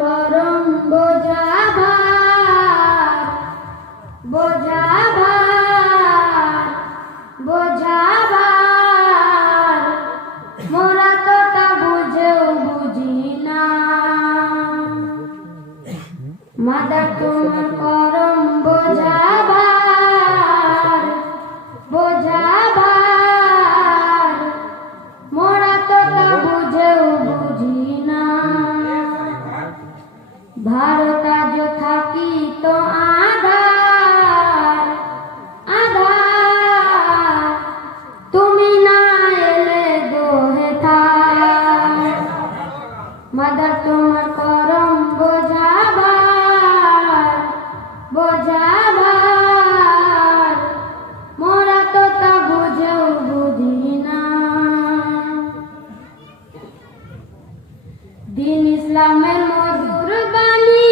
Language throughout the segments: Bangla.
করম বোঝাবার বোঝাবার বোঝাবার মোরা তো তা বুঝেও বুঝি না। মাদার তোমার করম বোঝাবার বোঝাবার মোরা তো তা বুঝেও বুঝি না। ভারত আজ থাকি তো আধার আধার, তুমি না এলে দোহে থাক। মাদার তোমার করম বোঝাবার বোঝাবার মোরা তো তা বুঝেও বুঝি না। দিন ইসলামের মধুর বাণী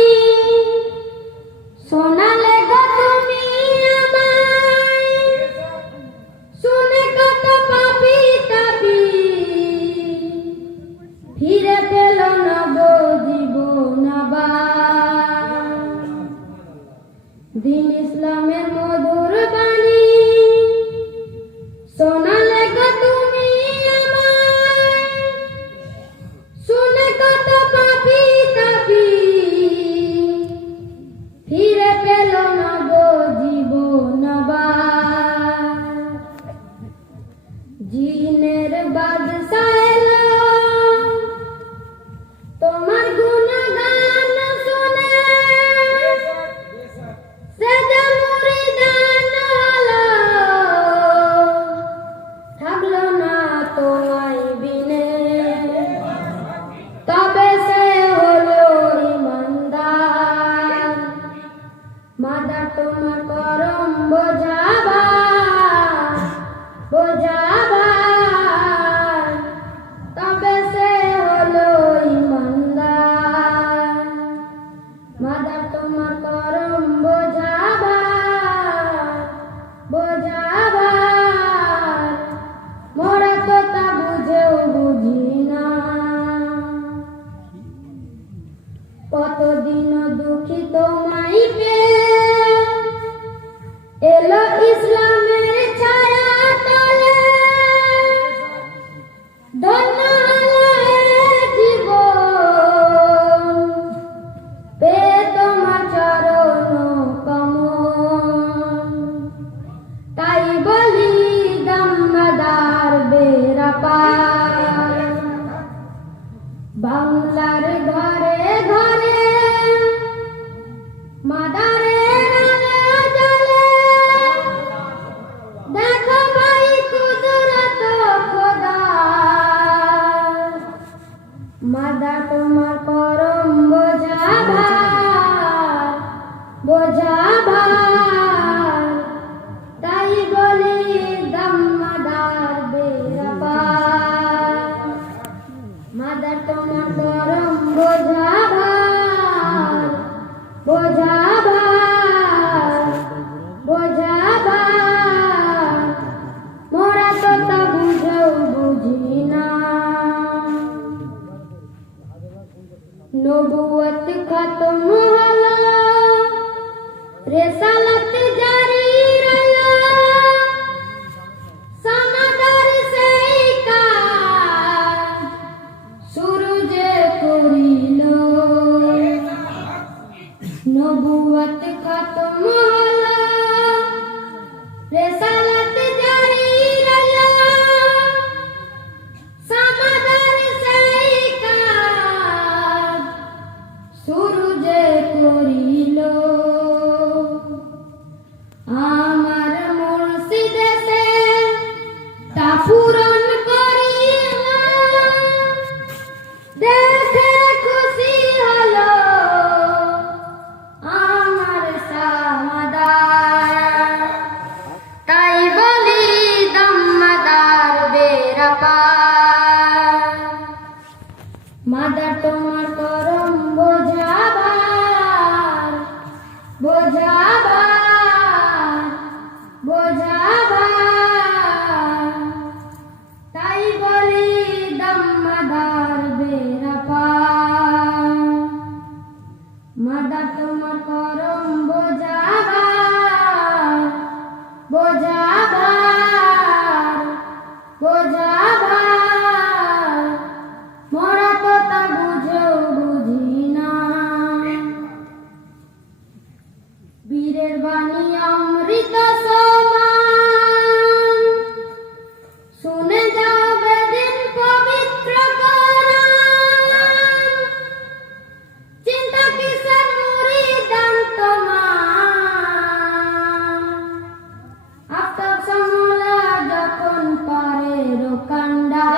শোনালে গো তুমি আমায়, শুনে কত পাপী তাপী ফিরে পেল না গো জীবন আবার। দিন ইসলামের মধুর বাণী শোনালে গো তুমি আমায়, শুনে কত পাপী তাপী ফিরে পেল না গো জীবন আবার। জিনের বাদশা এলো তোমার গুণগান শুনে, সে যে মুরিদান হলো থাকলো না তোমায় বিনে, তবে সে হলো ইমানদার। মাদার তোমার করম বোঝাবার বোঝাবার তবে সে হলো ইমানদার। মাদার তোমার করম বোঝাবার বোঝাবার মোরা তো তা বুঝেও বুঝি না। কতদিন দুঃখী তোমায় পেয়ে এলো ইসলামের ছায়া তলে, ধন্য হলো এ জীবন পেয়ে তোমার চরণ কমল। তাই বলি দামদার বেড়া পার, বাংলার ঘরে ঘরে মাদারের আলো জ্বলে, দেখো ভাই কুদরত খোদার। মাদার তোমার করম বোঝাবার বোঝাবার তাই বলি দামদার বেড়া পার। মাদার তোমার করম বোঝাবার বোঝাবার বোঝাবার মোরা তো তা বুঝেও বুঝি না। নবুয়ত খতম হলো রেসালত জারি রইলো, সমাদর সেই কাজ শুরু যে করিল। নবুয়ত খতম হলো রেসালত জারি রইলো, সমাদর সেই কাজ শুরু যে করিল। আমার মুর্শিদ এসে তা পূরণ করিল, দেখে খুশি হলো আমার সামাদ করম বোঝাবার বোঝাবার বোঝাবার মোরা তো তা বুঝেও বুঝি না। বীরের বাণী অমৃত সমান শুনে যাও বেদিন পবিত্র কোরআন। চিন্তা কিসের মুরিদান তোমার, আফতাব সমলা যখন পারে রোকান্ডা।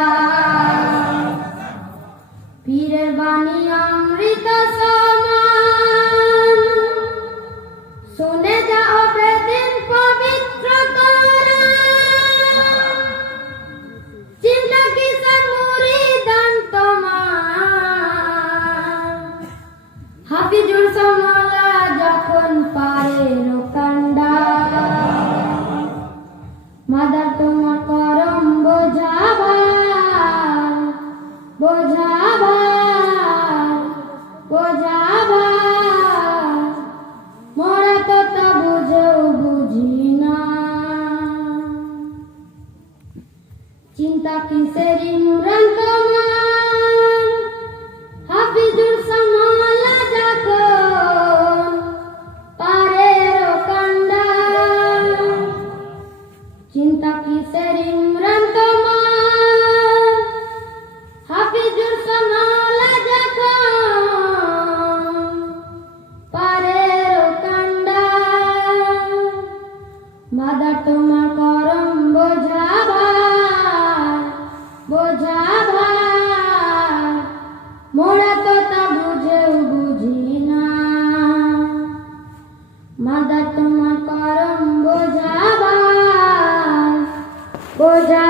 পীরের বাণী অমৃত সমান শুনে যাও বেদিন পবিত্র কোরআন। চিন্তা কিসের মুরিদান তোমার, হাফিজুল সমলা যখন পারে রোকান্ডা। মাদার তোমার করম বোঝাবার বোঝাবার বোঝাবার মোরা তো তা বুঝেও বুঝি না। চিন্তা কিসের ইমরান তোমার, হাফিজুল সমলা যখন পারে রোকান্ডা। চিন্তা কিসের ইমরান তোমার, হাফিজুল সমলা যখন পারে রোকান্ডা। মাদার তোমার করম বোঝাবার বোঝাবার মোরা তো তা বুঝেও বুঝি না। মাদার তোমার করম বোঝাবার বোঝা